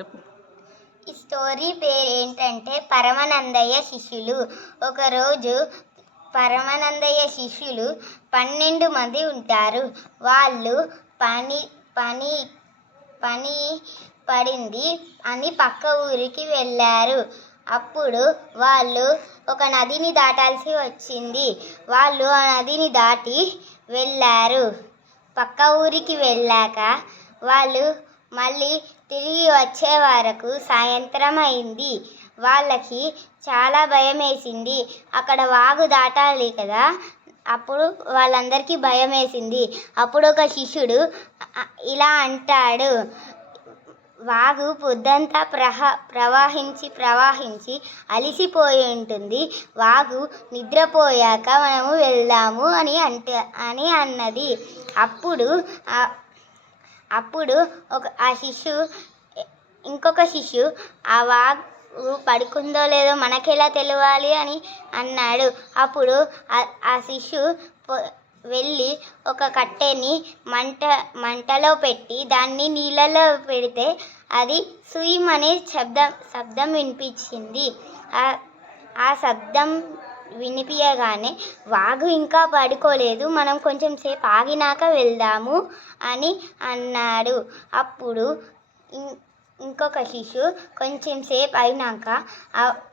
చెప్పు. ఈ స్టోరీ పేరు ఏంటంటే పరమానందయ్య శిష్యులు. ఒకరోజు పరమానందయ్య శిష్యులు పన్నెండు మంది ఉంటారు. వాళ్ళు పని పని పని పడింది అని పక్క ఊరికి వెళ్ళారు. అప్పుడు వాళ్ళు ఒక నదిని దాటాల్సి వచ్చింది. వాళ్ళు ఆ నదిని దాటి వెళ్ళారు. పక్క ఊరికి వెళ్ళాక వాళ్ళు మళ్ళీ తిరిగి వచ్చే వరకు సాయంత్రం అయింది. వాళ్ళకి చాలా భయం వేసింది అక్కడ వాగు దాటాలి కదా. అప్పుడు వాళ్ళందరికీ భయం వేసింది అప్పుడు ఒక శిష్యుడు ఇలా అంటాడు. వాగు పొద్దంతా ప్రహ ప్రవహించి ప్రవహించి అలిసిపోయి ఉంటుంది. వాగు నిద్రపోయాక మనము వెళ్దాము అని అంట అని అన్నది. అప్పుడు అప్పుడు ఒక ఆ శిష్యు ఇంకొక శిష్యు ఆ వాగు పడుకుందో లేదో మనకెలా తెలియాలి అని అన్నాడు. అప్పుడు ఆ- శిష్యు వెళ్ళి ఒక కట్టెని మంట మంటలో పెట్టి దాన్ని నీళ్ళలో పెడితే అది సుయిమ్ అనే శబ్దం శబ్దం వినిపించింది. ఆ- ఆ శబ్దం వినిపించగానే వాగు ఇంకా పడుకోలేదు మనం కొంచెం సేపు ఆగినాక వెళ్దాము అని అన్నాడు. అప్పుడు ఇంకొక శిశు కొంచెం సేపు అయినాక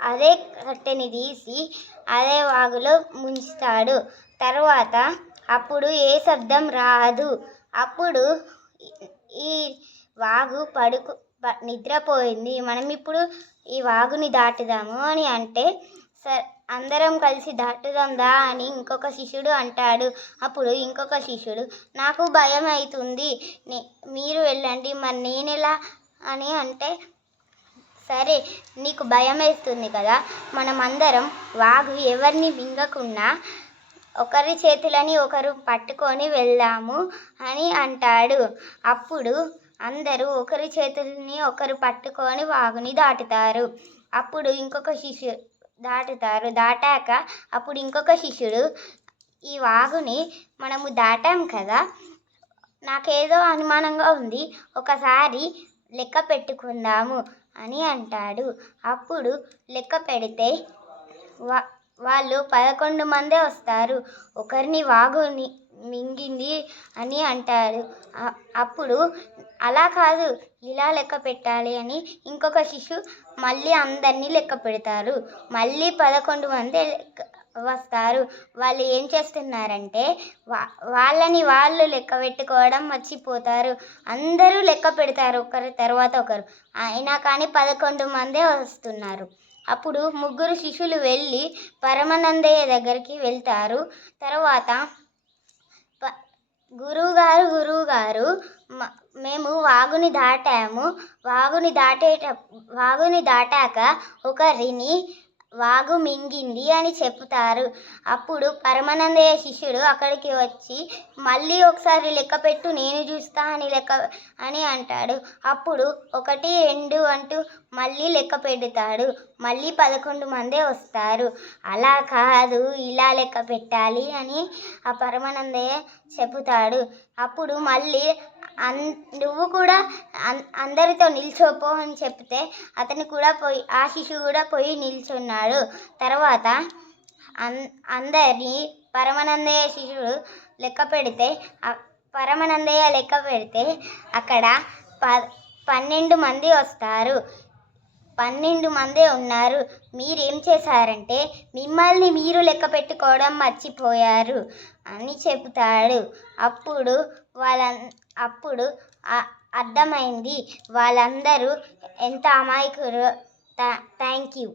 అదే కట్టెని తీసి అదే వాగులో ముంచుతాడు. తర్వాత అప్పుడు ఏ శబ్దం రాదు. అప్పుడు ఈ- ఈ వాగు పడుకు ప- నిద్రపోయింది. మనం ఇప్పుడు ఈ వాగుని దాటుదాము అని అంటే సరే అందరం కలిసి దాటుదాం దా అని ఇంకొక శిష్యుడు అంటాడు. అప్పుడు ఇంకొక శిష్యుడు నాకు భయం అవుతుంది నే మీరు వెళ్ళండి. మరి నేను ఎలా అని అంటే సరే నీకు భయం వేస్తుంది కదా. మనం అందరం వాగు ఎవరిని మింగకుండా ఒకరి చేతులని ఒకరు పట్టుకొని వెళ్దాము అని అంటాడు. అప్పుడు అందరూ ఒకరి చేతుల్ని ఒకరు పట్టుకొని వాగుని దాటుతారు. అప్పుడు ఇంకొక శిష్యు దాటుతారు దాటాక అప్పుడు ఇంకొక శిష్యుడు ఈ వాగుని మనము దాటాం కదా నాకేదో అనుమానంగా ఉంది ఒకసారి లెక్క పెట్టుకుందాము అని అంటాడు. అప్పుడు లెక్క పెడితే వా వాళ్ళు పదకొండు మందే వస్తారు. ఒకరిని వాగుని మింగింది అని అంటారు అప్పుడు అలా కాదు ఇలా లెక్క పెట్టాలి అని ఇంకొక శిశు మళ్ళీ అందరినీ లెక్క పెడతారు. మళ్ళీ పదకొండు మంది లెక్క వస్తారు. వాళ్ళు ఏం చేస్తున్నారంటే వా వాళ్ళని వాళ్ళు లెక్క పెట్టుకోవడం మర్చిపోతారు. అందరూ లెక్క పెడతారు ఒకరి తర్వాత ఒకరు. అయినా కానీ పదకొండు మందే వస్తున్నారు. అప్పుడు ముగ్గురు శిష్యులు వెళ్ళి పరమానందయ్య దగ్గరికి వెళ్తారు. తర్వాత గురువుగారు గురువుగారు మేము వాగుని దాటాము. వాగుని దాటేట వాగుని దాటాక ఒకరిని వాగు మింగింది అని చెప్తారు అప్పుడు పరమానందయ్య శిష్యుడు అక్కడికి వచ్చి మళ్ళీ ఒకసారి లెక్క పెట్టు నేను చూస్తా అని లెక్క అని అంటాడు. అప్పుడు ఒకటి రెండు అంటూ మళ్ళీ లెక్క పెడతాడు. మళ్ళీ పదకొండు మందే వస్తారు. అలా కాదు ఇలా లెక్క పెట్టాలి అని ఆ పరమానందయ్య చెబుతాడు. అప్పుడు మళ్ళీ అన్ నువ్వు కూడా అన్ అందరితో నిల్చోపో అని చెప్తే అతను కూడా పోయి ఆ శిశువు కూడా పోయి నిల్చున్నాడు. తర్వాత అన్ అందరి పరమానందయ్య శిశుడు లెక్క పెడితే పరమానందయ్య లెక్క పెడితే అక్కడ ప పన్నెండు మంది వస్తారు. పన్నెండు మందే ఉన్నారు. మీరేం చేశారంటే మిమ్మల్ని మీరు లెక్క పెట్టుకోవడం మర్చిపోయారు అని చెబుతాడు. అప్పుడు వాళ్ళ అప్పుడు అర్థమైంది. వాళ్ళందరూ ఎంత అమాయకులు థ్యాంక్ యూ